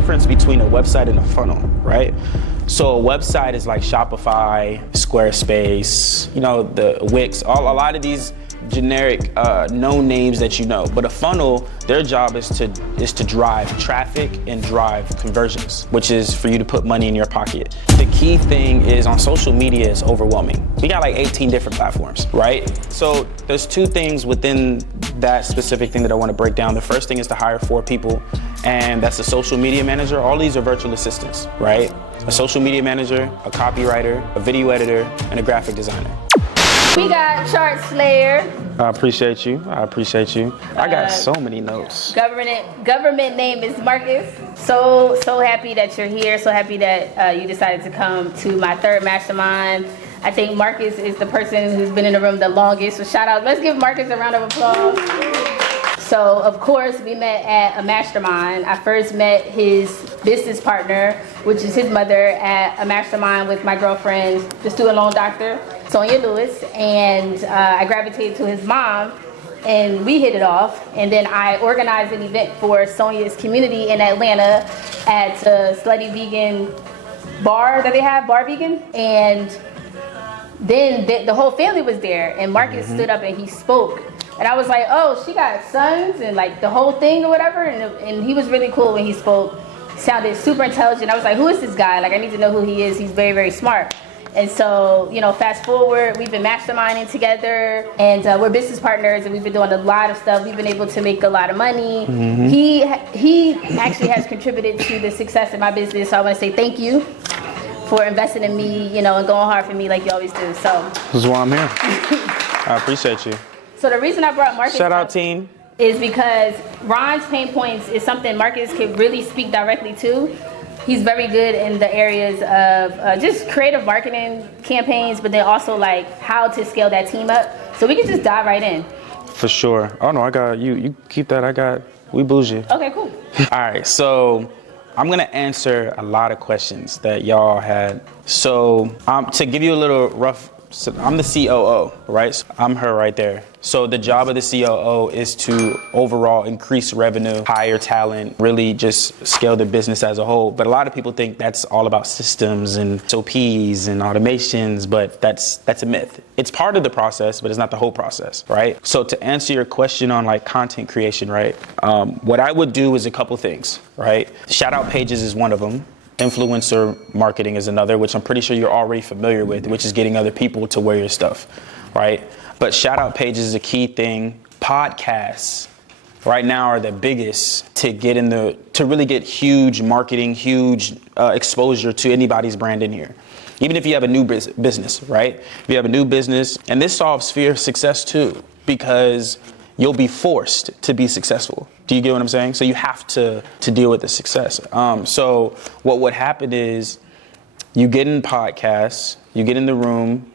difference between a website and a funnel, right? So a website is like Shopify, Squarespace, the Wix, a lot of these generic known names that you know. But a funnel, their job is to drive traffic and drive conversions, which is for you to put money in your pocket. The key thing is on social media is overwhelming. We got like 18 different platforms, right? So there's two things within that specific thing that I want to break down. The first thing is to hire 4 people, and that's a social media manager. All these are virtual assistants, right? A social media manager, a copywriter, a video editor, and a graphic designer. We got Chart Slayer. I appreciate you. I got so many notes. Government name is Markus. So happy that you're here. So happy that you decided to come to my third mastermind. I think Markus is the person who's been in the room the longest. So shout out. Let's give Markus a round of applause. So of course we met at a mastermind. I first met his business partner, which is his mother, at a mastermind with my girlfriend, the student loan doctor, Sonia Lewis, and I gravitated to his mom, and we hit it off. And then I organized an event for Sonia's community in Atlanta at a slutty vegan bar that they have, Bar Vegan, and then the whole family was there, and Markus stood up and he spoke. And I was like, oh, she got sons and like the whole thing or whatever. And he was really cool when he spoke. Sounded super intelligent. I was like, who is this guy? Like, I need to know who he is. He's very, very smart. And so, fast forward, we've been masterminding together, and we're business partners, and we've been doing a lot of stuff. We've been able to make a lot of money. He actually has contributed to the success of my business. So I want to say thank you for investing in me, and going hard for me like you always do. So this is why I'm here. I appreciate you. So the reason I brought Markus shout out team is because Ron's pain points is something Markus could really speak directly to. He's very good in the areas of just creative marketing campaigns, but then also like how to scale that team up. So we can just dive right in. For sure. Oh no, I got you. You keep that. We bougie. Okay, cool. All right, so I'm gonna answer a lot of questions that y'all had. So to give you a little rough. So I'm the COO, right? So I'm her right there. So the job of the COO is to overall increase revenue, hire talent, really just scale the business as a whole. But a lot of people think that's all about systems and SOPs and automations, but that's a myth. It's part of the process, but it's not the whole process, right? So to answer your question on like content creation, right? What I would do is a couple things, right? Shout out pages is one of them. Influencer marketing is another, which I'm pretty sure you're already familiar with, which is getting other people to wear your stuff, right? But shout out pages is a key thing. Podcasts right now are the biggest to really get huge marketing, huge exposure to anybody's brand in here. Even if you have a new business, right? If you have a new business, and this solves fear of success too, because you'll be forced to be successful. Do you get what I'm saying? So you have to deal with the success. So what would happen is you get in podcasts, you get in the room,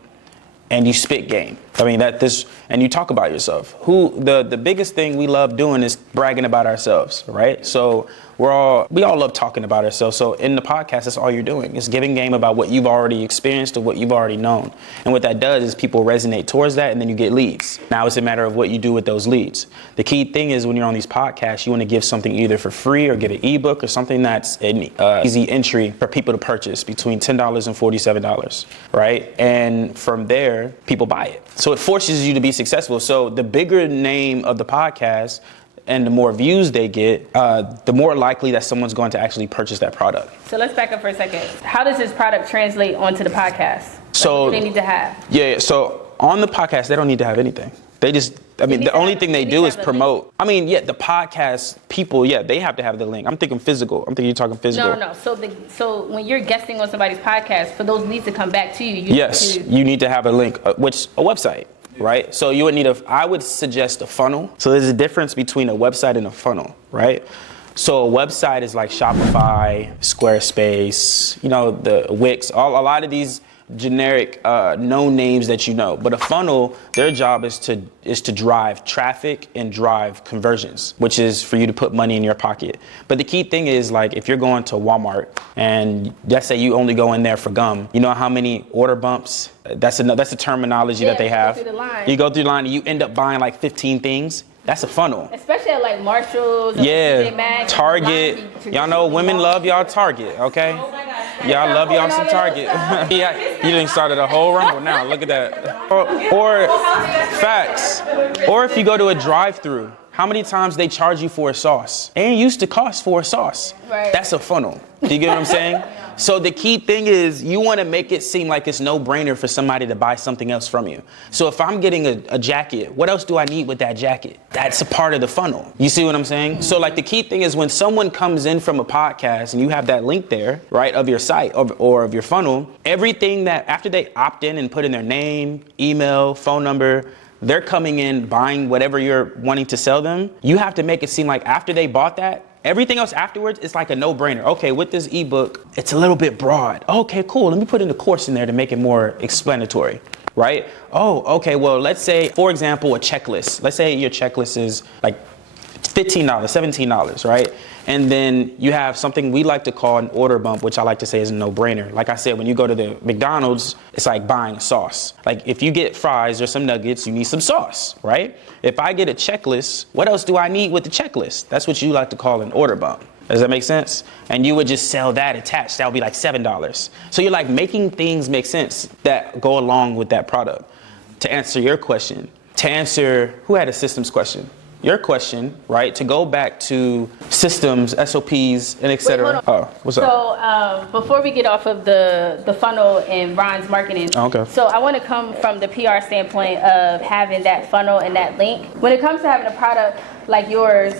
and you spit game. And you talk about yourself. The biggest thing we love doing is bragging about ourselves, right? So we all love talking about ourselves. So in the podcast, that's all you're doing. It's giving game about what you've already experienced or what you've already known. And what that does is people resonate towards that, and then you get leads. Now it's a matter of what you do with those leads. The key thing is when you're on these podcasts, you want to give something either for free or give an ebook or something that's an easy entry for people to purchase between $10 and $47, right? And from there, people buy it. So it forces you to be successful. So the bigger name of the podcast and the more views they get, the more likely that someone's going to actually purchase that product. So let's back up for a second. How does this product translate onto the podcast? So what do they need to have? Yeah, so on the podcast, they don't need to have anything. They just, the only thing they do is promote. The podcast people, they have to have the link. I'm thinking physical. I'm thinking you're talking physical. No. So when you're guesting on somebody's podcast, for those leads to come back to you, you need to have a link, a website. Right? So you would need I would suggest a funnel. So there's a difference between a website and a funnel, right? So a website is like Shopify, Squarespace, the Wix, a lot of these generic known names that you know. But a funnel, their job is to drive traffic and drive conversions, which is for you to put money in your pocket. But the key thing is, like, if you're going to Walmart and let's say you only go in there for gum, you know how many order bumps? That's the terminology that they have. You go through the line. You go through the line and you end up buying like 15 things. That's a funnel. Especially at like Marshalls or Yeah, TJ Maxx, Target. Y'all know women love y'all Target, okay? Y'all love y'all some Target. Yeah, you done started a whole rumble now. Look at that. Or facts. Or if you go to a drive-through, how many times they charge you for a sauce? It ain't used to cost for a sauce. Right. That's a funnel. Do you get what I'm saying? So the key thing is you want to make it seem like it's no brainer for somebody to buy something else from you. So if I'm getting a jacket, what else do I need with that jacket? That's a part of the funnel. You see what I'm saying? So like the key thing is when someone comes in from a podcast and you have that link there, right, of your site or of your funnel, everything that after they opt in and put in their name, email, phone number, they're coming in buying whatever you're wanting to sell them. You have to make it seem like after they bought that, everything else afterwards is like a no-brainer. Okay, with this ebook, it's a little bit broad. Okay, cool. Let me put in the course in there to make it more explanatory, right? Oh, okay. Well, let's say, for example, a checklist. Let's say your checklist is like $15, $17, right? And then you have something we like to call an order bump, which I like to say is a no-brainer. Like I said, when you go to the McDonald's, it's like buying sauce. Like if you get fries or some nuggets, you need some sauce, right? If I get a checklist, what else do I need with the checklist? That's what you like to call an order bump. Does that make sense? And you would just sell that attached. That would be like $7. So you're like making things make sense that go along with that product. To answer your question, who had a systems question? Your question, right, to go back to systems, SOPs, and et cetera. Wait, hold on. Oh, what's up? So before we get off of the funnel and Ron's marketing, Okay. So I want to come from the PR standpoint of having that funnel and that link. When it comes to having a product like yours,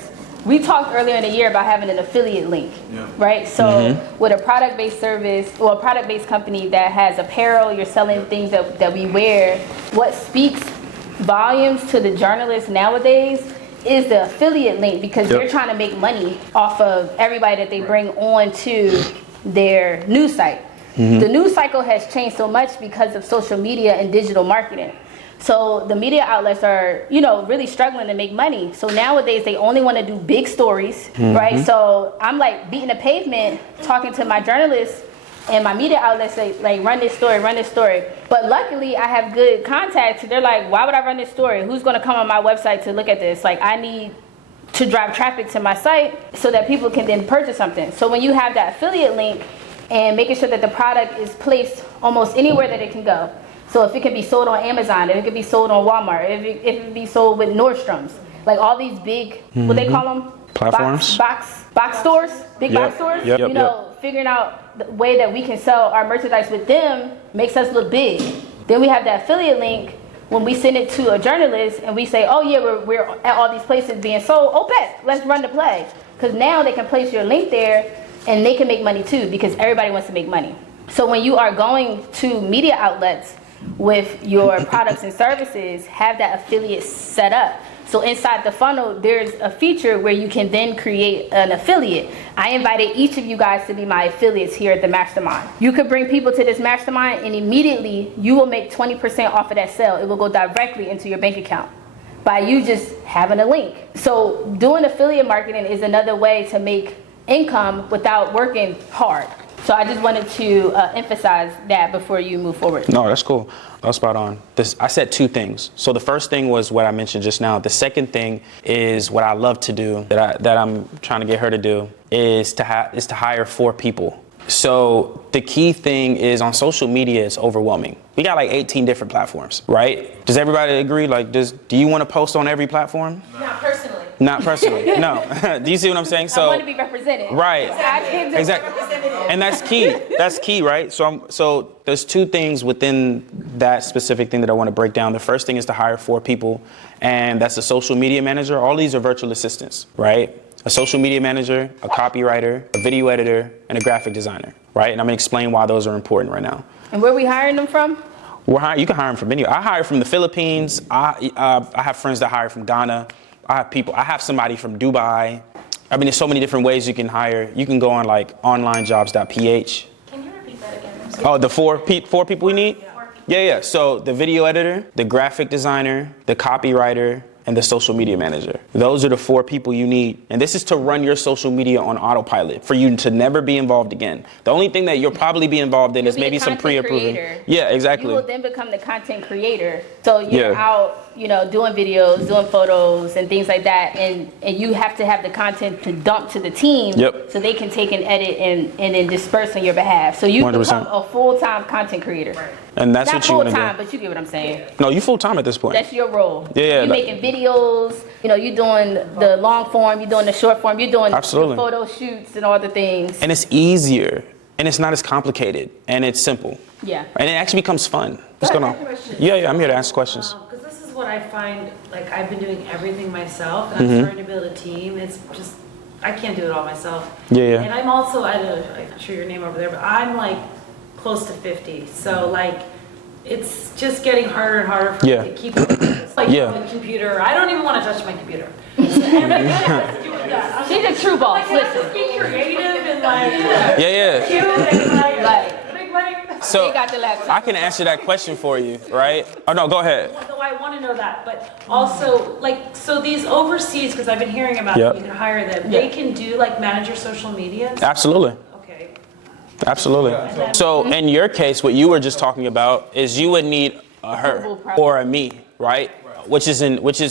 we talked earlier in the year about having an affiliate link, right? So with a product-based service or a product-based company that has apparel, you're selling things that we wear, what speaks volumes to the journalists nowadays is the affiliate link, because they're trying to make money off of everybody that they bring on to their news site. The news cycle has changed so much because of social media and digital marketing. So the media outlets are, really struggling to make money. So nowadays they only want to do big stories, right? So I'm like beating the pavement, talking to my journalists and my media outlets say, like, run this story. But luckily, I have good contacts. They're like, why would I run this story? Who's going to come on my website to look at this? Like, I need to drive traffic to my site so that people can then purchase something. So when you have that affiliate link and making sure that the product is placed almost anywhere that it can go. So if it can be sold on Amazon, if it can be sold on Walmart, if it can be sold with Nordstrom's, like all these big, what they call them? Platforms? Box stores, big box stores. Figuring out the way that we can sell our merchandise with them makes us look big. Then we have that affiliate link when we send it to a journalist and we say, oh yeah, we're at all these places being sold. Oh, bet, let's run the play. Because now they can place your link there and they can make money too, because everybody wants to make money. So when you are going to media outlets with your products and services, have that affiliate set up. So inside the funnel, there's a feature where you can then create an affiliate. I invited each of you guys to be my affiliates here at the Mastermind. You could bring people to this Mastermind and immediately you will make 20% off of that sale. It will go directly into your bank account by you just having a link. So doing affiliate marketing is another way to make income without working hard. So I just wanted to emphasize that before you move forward. No, that's cool. That's spot on. I said two things. So the first thing was what I mentioned just now. The second thing is what I love to do, that I'm trying to get her to do, is to hire 4 people. So the key thing is on social media, it's overwhelming. We got like 18 different platforms, right? Does everybody agree? Like, do you want to post on every platform? Not personally. Not personally, no. Do you see what I'm saying? So I want to be represented. Right. Exactly. And that's key. That's key, right? So there's 2 things within that specific thing that I want to break down. The first thing is to hire 4 people, and that's a social media manager. All these are virtual assistants, right? A social media manager, a copywriter, a video editor, and a graphic designer, right? And I'm gonna explain why those are important right now. And where are we hiring them from? You can hire them from anywhere. I hire from the Philippines. I have friends that hire from Ghana. I have somebody from Dubai. I mean, there's so many different ways you can hire. You can go on like onlinejobs.ph. Can you repeat that again? Oh, the four people we need? Yeah. So the video editor, the graphic designer, the copywriter, and the social media manager. Those are the 4 people you need. And this is to run your social media on autopilot for you to never be involved again. The only thing that you'll probably be involved in is maybe some pre-approving. Creator. Yeah, exactly. You will then become the content creator. So you're out doing videos, doing photos, and things like that, and you have to have the content to dump to the team, so they can take and edit and then disperse on your behalf. So you 100%. become a full-time content creator. Right. And that's not what you want to do. full-time, but you get what I'm saying. No, you full-time at this point. That's your role. Yeah. You're making videos. You're doing the long form. You're doing the short form. You're doing the photo shoots and all the things. And it's easier, and it's not as complicated, and it's simple. Yeah. And it actually becomes fun. What's going on? Yeah, I'm here to answer questions. Because this is what I find, like I've been doing everything myself, and I'm starting to build a team. It's just, I can't do it all myself. Yeah. And I'm also, I'm sure your name over there, but I'm like close to 50. So like, it's just getting harder and harder for me to keep up with this. Like the computer, I don't even want to touch my computer. She's a true boss. Like, listen, be creative and like, cute and like so they got the laptop. I can answer that question for you, right? Oh no, go ahead. Though I want to know that, but also like, so these overseas, because I've been hearing about you can hire them. They can do like manage your social media. Absolutely. Okay. Absolutely. So in your case, what you were just talking about is you would need a her or a me, right? Which is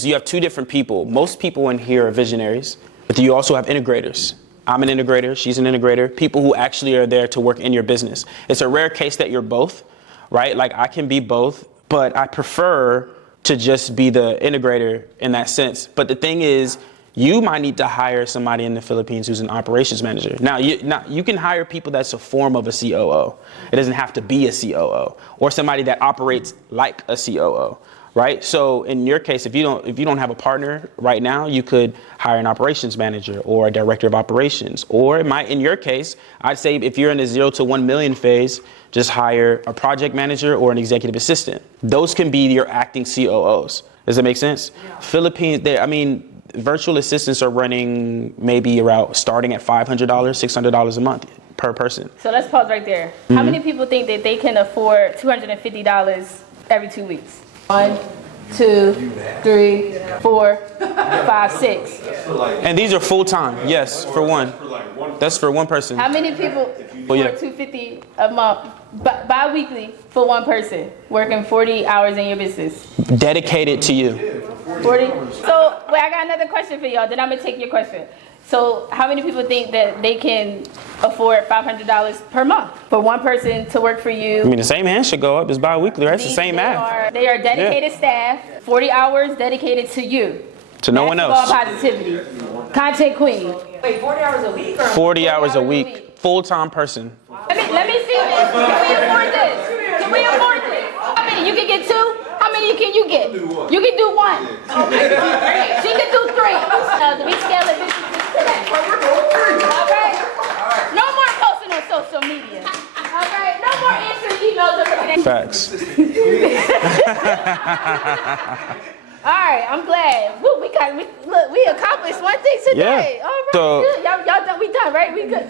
you have two different people. Most people in here are visionaries, but you also have integrators. I'm an integrator, she's an integrator, people who actually are there to work in your business. It's a rare case that you're both, right? Like I can be both, but I prefer to just be the integrator in that sense. But the thing is, you might need to hire somebody in the Philippines who's an operations manager. Now, you can hire people that's a form of a COO. It doesn't have to be a COO or somebody that operates like a COO. Right. So in your case, if you don't have a partner right now, you could hire an operations manager or a director of operations. Or in your case, I'd say if you're in the 0 to 1 million phase, just hire a project manager or an executive assistant. Those can be your acting COOs. Does that make sense? Yeah. Philippines, virtual assistants are running maybe starting at $500, $600 a month per person. So let's pause right there. How many people think that they can afford $250 every 2 weeks? 1, 2, 3, 4, 5, 6. And these are full time. Yes, for one. That's for one person. How many people afford $250 a month bi-weekly for one person working 40 hours in your business? Dedicated to you. 40. So wait, I got another question for y'all. Then I'm gonna take your question. So how many people think that they can afford $500 per month for one person to work for you? I mean, the same hand should go up. It's bi-weekly, right? It's the same math. They are dedicated staff, 40 hours dedicated to you. To no one else. Positivity. Content queen. Wait, 40 hours a week? Or 40 hours a week. Full-time person. Let me see this. Can we afford this? Can we afford this? How many? You can get 2? How many can you get? You can do 1. She can do 3. We scale it businesses to that. All right? No more posting on social media. All right? No more answering emails or looking at Facts. All right, I'm glad. Woo, we accomplished one thing today. Yeah. All right, So, good. Y'all done, we done, right? We good.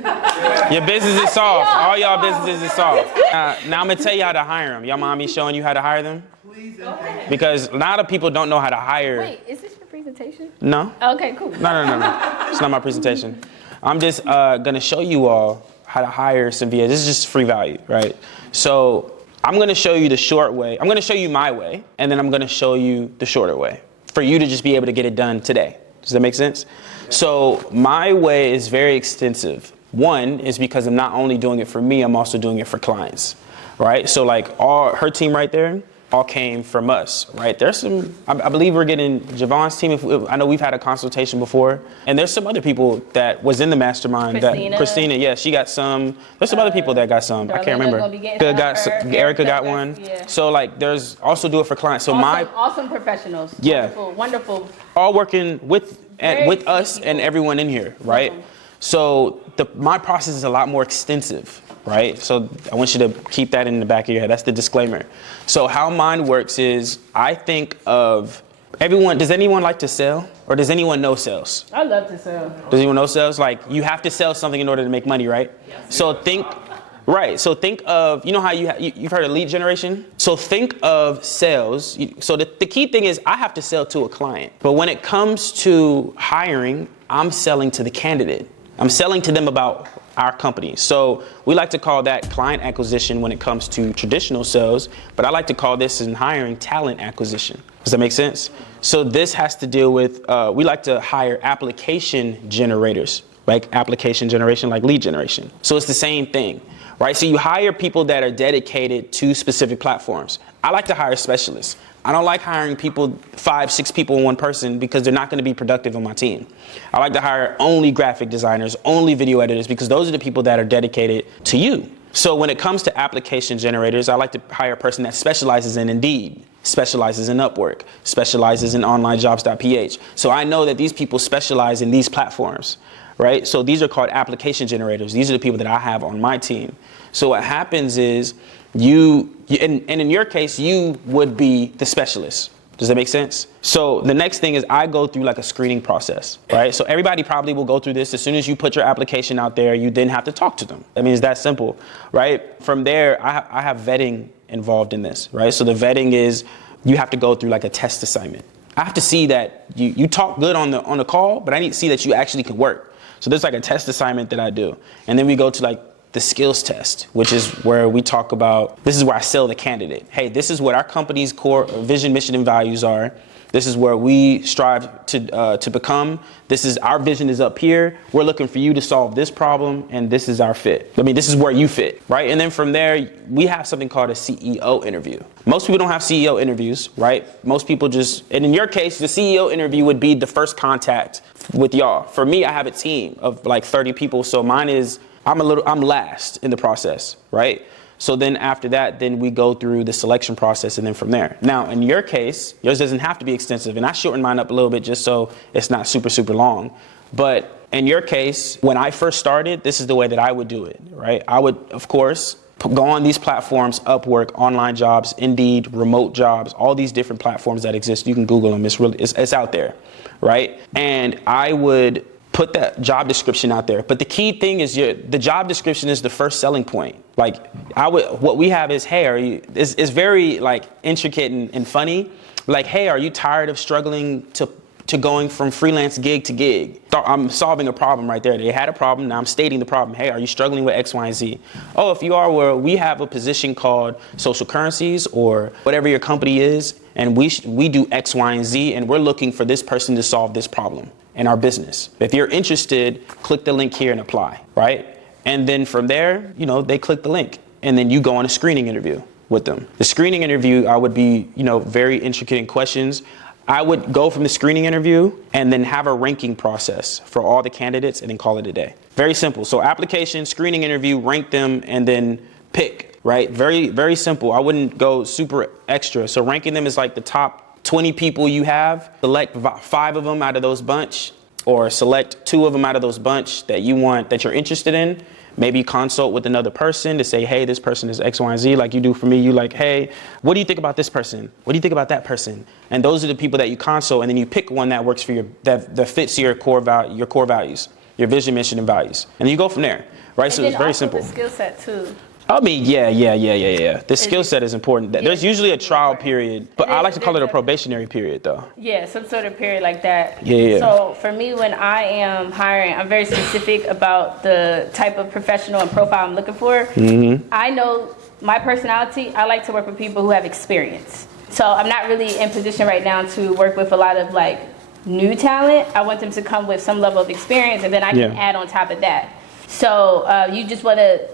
Your business is solved. All y'all businesses is solved. Now I'm gonna tell you how to hire them. Y'all mind me showing you how to hire them? Please. Okay. Because a lot of people don't know how to hire. Wait, is this your presentation? No. Okay, cool. No. It's not my presentation. I'm just gonna show you all how to hire some VAs. This is just free value, right? So I'm gonna show you the short way. I'm gonna show you my way, and then I'm gonna show you the shorter way for you to just be able to get it done today. Does that make sense? So my way is very extensive. One is because I'm not only doing it for me, I'm also doing it for clients, right? So like her team right there, all came from us, right? There's some, I believe we're getting Javon's team. I know we've had a consultation before, and there's some other people that was in the mastermind. Christina, yeah, she got some. There's some other people that got some. I can't remember. Erica got one. Yeah. So like, there's also do it for clients. So awesome professionals. Yeah, wonderful. All working with us and everyone in here, right? So my process is a lot more extensive. Right? So I want you to keep that in the back of your head. That's the disclaimer. So how mine works is I think of everyone. Does anyone like to sell? Or does anyone know sales? I love to sell. Does anyone know sales? Like you have to sell something in order to make money, right? Yes. So think of, you know how you've heard of lead generation? So think of sales. So the key thing is I have to sell to a client. But when it comes to hiring, I'm selling to the candidate. I'm selling to them about our company. So we like to call that client acquisition when it comes to traditional sales, but I like to call this in hiring talent acquisition. Does that make sense? So this has to deal with, we like to hire application generators, like application generation, like lead generation. So it's the same thing, right? So you hire people that are dedicated to specific platforms. I like to hire specialists. I don't like hiring people, 5, 6 people in one person, because they're not going to be productive on my team. I like to hire only graphic designers, only video editors, because those are the people that are dedicated to you. So when it comes to application generators, I like to hire a person that specializes in Indeed, specializes in Upwork, specializes in onlinejobs.ph. So I know that these people specialize in these platforms, right? So these are called application generators. These are the people that I have on my team. So what happens is and in your case, you would be the specialist. Does that make sense? So the next thing is I go through like a screening process, right? So everybody probably will go through this. As soon as you put your application out there, you then have to talk to them. I mean, it's that simple, right? From there, I have vetting involved in this, right? So the vetting is you have to go through like a test assignment. I have to see that you talk good on the call, but I need to see that you actually can work. So there's like a test assignment that I do. And then we go to like the skills test, which is where we talk about, this is where I sell the candidate. Hey, this is what our company's core vision, mission, and values are. This is where we strive to become. This is our vision is up here. We're looking for you to solve this problem, and this is our fit. I mean, this is where you fit, right? And then from there, we have something called a CEO interview. Most people don't have CEO interviews, right? Most people just, and in your case, the CEO interview would be the first contact with y'all. For me, I have a team of like 30 people, so mine is, I'm last in the process, right? So then after that, then we go through the selection process and then from there. Now, in your case, yours doesn't have to be extensive, and I shortened mine up a little bit just so it's not super, super long. But in your case, when I first started, this is the way that I would do it, right? I would, of course, go on these platforms, Upwork, Online Jobs, Indeed, Remote Jobs, all these different platforms that exist. You can Google them. It's out there, right? And I would put that job description out there. But the key thing is the job description is the first selling point. Like what we have is, hey, it's very like intricate and funny. Like, hey, are you tired of struggling to going from freelance gig to gig? I'm solving a problem right there. They had a problem. Now I'm stating the problem. Hey, are you struggling with X, Y, and Z? Oh, if you are, well, we have a position called social currencies or whatever your company is. And we do X, Y, and Z. And we're looking for this person to solve this problem in our business. If you're interested, click the link here and apply, right? And then from there, they click the link and then you go on a screening interview with them. The screening interview, I would be, very intricate in questions. I would go from the screening interview and then have a ranking process for all the candidates and then call it a day. Very simple. So application, screening interview, rank them, and then pick, right? Very, very simple. I wouldn't go super extra. So ranking them is like the top 20 people you have, select 5 of them out of those bunch, or select 2 of them out of those bunch that you're interested in. Maybe consult with another person to say, hey, this person is X, Y, and Z, like you do for me. You like, hey, what do you think about this person? What do you think about that person? And those are the people that you consult, and then you pick one that works for that fits your core values, your vision, mission, and values. And then you go from there, right? So it's very simple. The skill set too. I mean, yeah. The skill set is important. There's usually a trial period, but I like to call it a probationary period, though. Yeah, some sort of period like that. Yeah. So for me, when I am hiring, I'm very specific about the type of professional and profile I'm looking for. Mm-hmm. I know my personality. I like to work with people who have experience. So I'm not really in position right now to work with a lot of like new talent. I want them to come with some level of experience, and then I can add on top of that. So you just want to,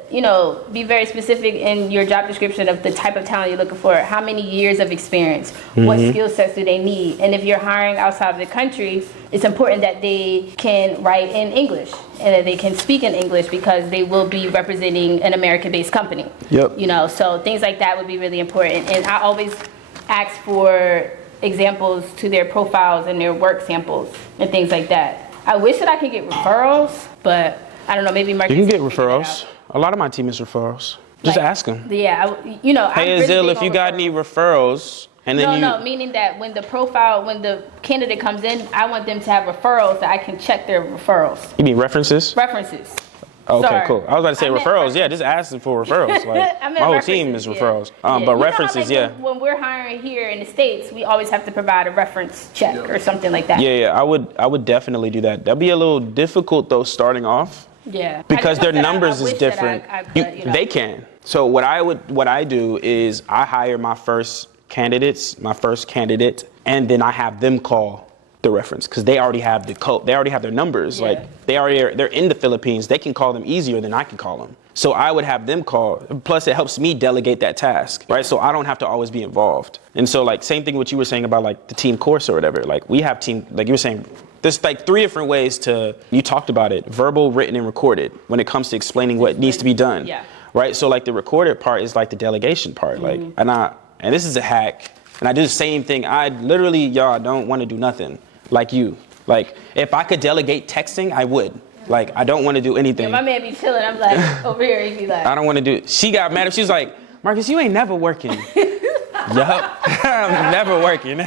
be very specific in your job description of the type of talent you're looking for. How many years of experience? Mm-hmm. What skill sets do they need? And if you're hiring outside of the country, it's important that they can write in English and that they can speak in English because they will be representing an American-based company. Yep. So things like that would be really important. And I always ask for examples to their profiles and their work samples and things like that. I wish that I could get referrals, but I don't know, maybe Markus. You can get referrals. A lot of my team is referrals. Just ask them. Yeah, Hey, Azil, if you got any referrals, and then No, meaning that when the candidate comes in, I want them to have referrals that I can check their referrals. You mean references? References. Okay, Sorry. cool. I was about to say referrals. Yeah, just ask them for referrals. Like, my whole team is referrals. But references, when we're hiring here in the States, we always have to provide a reference check or something like that. Yeah, I would definitely do that. That'd be a little difficult though, starting off. Yeah. Because I their said numbers I is wish that different. I could, you know. They can. So what I do is I hire my first candidate, and then I have them call the reference because they already have the code. They already have their numbers. Yeah. Like they're in the Philippines. They can call them easier than I can call them. So I would have them call. Plus it helps me delegate that task, right? So I don't have to always be involved. And so like same thing what you were saying about like the team course or whatever. Like we have team, like you were saying, there's like 3 different ways to, you talked about it, verbal, written, and recorded when it comes to explaining what needs to be done. Yeah. Right? So like the recorded part is like the delegation part. Like, and this is a hack. And I do the same thing. I literally, y'all, don't want to do nothing like you. Like if I could delegate texting, I would. Like I don't want to do anything. Yeah, my man be chilling. I'm like, over here, he be like. I don't want to do, she got mad. She was like, Marcus, you ain't never working. Yup, I'm never working.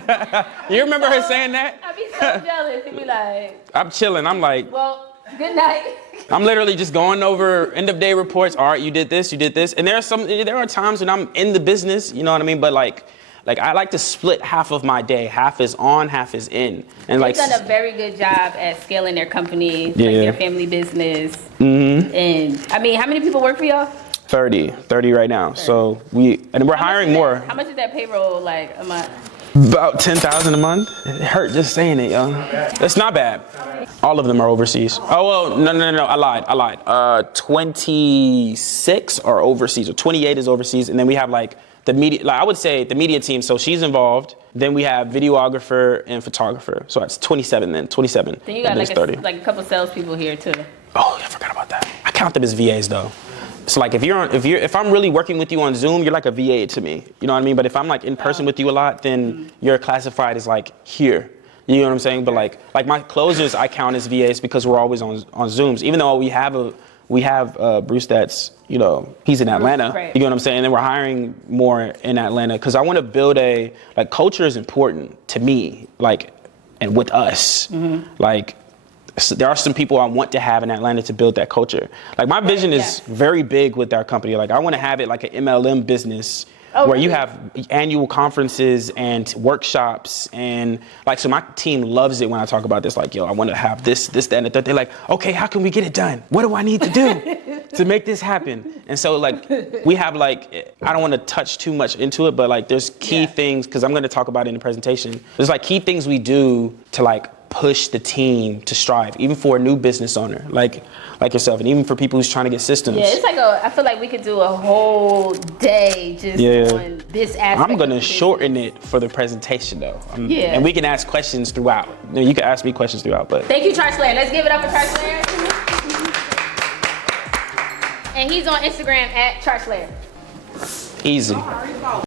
You remember her saying that? I be so jealous. He be like. I'm chilling. I'm like. Well, good night. I'm literally just going over end of day reports. All right, you did this. And there are times when I'm in the business, you know what I mean? But like I like to split half of my day. Half is on, half is in. And They've done a very good job at scaling their company, like Yeah. their family business. Mm-hmm. And I mean, how many people work for y'all? 30 right now. 30. So we're hiring more. How much is that payroll like a month? About 10,000 a month. It hurt just saying it, yo. That's not bad. All of them are overseas. Oh, well, no. I lied. 26 are overseas, or 28 is overseas. And then we have like the media, like I would say the media team. So she's involved. Then we have videographer and photographer. So that's 27 then, 27. Then you got like like a couple salespeople here too. Oh, I forgot about that. I count them as VAs though. So like if I'm really working with you on Zoom, you're like a VA to me. You know what I mean? But if I'm like in person with you a lot, then you're classified as like here. You know what I'm saying? But like my closers, I count as VAs because we're always on Zooms. Even though we have Bruce that's, you know, he's in Atlanta. Right. You know what I'm saying? And then we're hiring more in Atlanta because I want to build culture is important to me, and with us. So there are some people I want to have in Atlanta to build that culture. Like my vision is very big with our company. Like I want to have it like an MLM business where you have annual conferences and workshops and so my team loves it when I talk about this. Like, yo, I want to have this, that, and the third. They're like, okay, how can we get it done? What do I need to do to make this happen? And so we have I don't want to touch too much into it, but there's key things, because I'm going to talk about it in the presentation. There's key things we do to push the team to strive, even for a new business owner like yourself, and even for people who's trying to get systems. Yeah, it's I feel like we could do a whole day just on this aspect. I'm gonna shorten it for the presentation though. Yeah. And we can ask questions throughout. You can ask me questions throughout, but. Thank you, Charslayer. Let's give it up for Charslayer. And he's on Instagram at Charslayer. Easy.